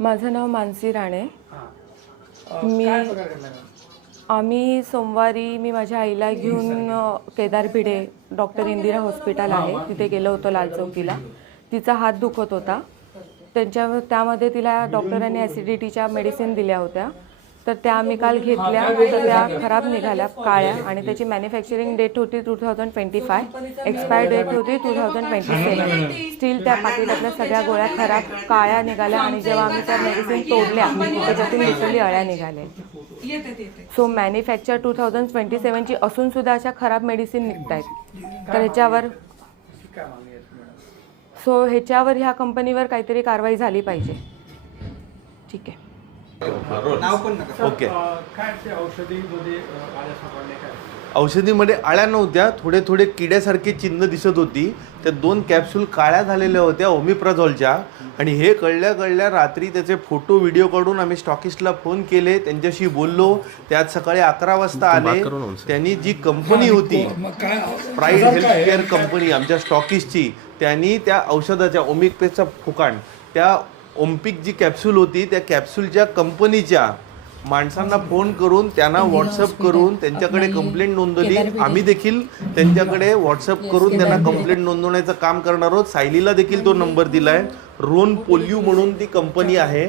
माझं नाव मानसी राणे. आम्ही सोमवारी मी माझ्या आईला घेऊन केदार भिडे डॉक्टर इंदिरा हॉस्पिटल आहे तिथे गेलो होतो लाल चौकीला. तिचा हात दुखत होता. त्यामध्ये तिला डॉक्टरांनी ॲसिडिटीच्या मेडिसिन दिल्या होत्या. तर त्या आम्ही काल घेतल्या तर त्या खराब निघाल्या, काळ्या, आणि त्याची मॅन्युफॅक्चरिंग डेट होती 2025, एक्सपायर डेट होती 2027. स्टील त्या पाकिटातल्या सगळ्या गोळ्या खराब काळ्या निघाल्या आणि जेव्हा आम्ही त्या मेडिसिन तोडल्या त्याच्यातून लिटरली अळ्या निघाल्या. सो मॅन्युफॅक्चर 2027ची असून सुद्धा अशा खराब मेडिसिन निघत आहेत. तर ह्याच्यावर ह्या कंपनीवर काहीतरी कारवाई झाली पाहिजे. ठीक आहे. ओके. औषधीमध्ये आळ्या नव्हत्या, थोडे थोडे किड्यासारखे चिन्ह दिसत होती. त्या 2 कॅप्सूल काळ्या झालेल्या होत्या ओमिप्राझॉलच्या. आणि हे कळल्या रात्री त्याचे फोटो व्हिडिओ काढून आम्ही स्टॉकिस्टला फोन केले, त्यांच्याशी बोललो. त्यात सकाळी 11 वाजता आले. त्यांनी जी कंपनी होती प्राईड हेल्थ केअर कंपनी आमच्या स्टॉकिस्टची, त्यांनी त्या औषधाच्या ओमिकपेचा फुकाण त्या ओम्पिक जी कॅप्सूल होती त्या कॅप्सूलच्या कंपनीच्या माणसांना फोन करून त्यांना व्हॉट्सअप करून त्यांच्याकडे कंप्लेंट नोंदवली. आम्ही देखील त्यांच्याकडे व्हॉट्सअप करून त्यांना कंप्लेंट नोंदवण्याचं काम करणार आहोत. सायलीला देखील तो नंबर दिला आहे. रोन पोल्यू म्हणून ती कंपनी आहे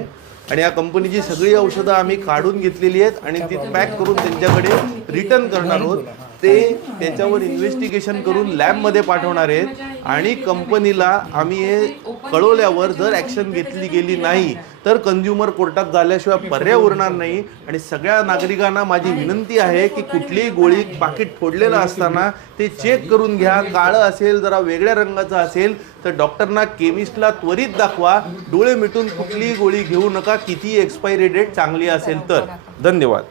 आणि या कंपनीची सगळी औषधं आम्ही काढून घेतलेली आहेत आणि ती पॅक करून त्यांच्याकडे रिटर्न करणार आहोत. ते त्याच्यावर इन्व्हेस्टिगेशन करून लॅबमध्ये पाठवणार आहेत आणि कंपनीला आम्ही हे कळवल्यावर जर ॲक्शन घेतली गेली नाही तर कंझ्युमर कोर्टात झाल्याशिवाय पर्याय उरणार नाही. आणि सगळ्या नागरिकांना माझी विनंती आहे की कुठलीही गोळी पाकिट फोडलेलं असताना ते चेक करून घ्या. काळं असेल, जरा वेगळ्या रंगाचं असेल तर डॉक्टरना, केमिस्टला त्वरित दाखवा. डोळे मिटून कुठलीही गोळी घेऊ नका, कितीही एक्सपायरी डेट चांगली असेल तर. धन्यवाद.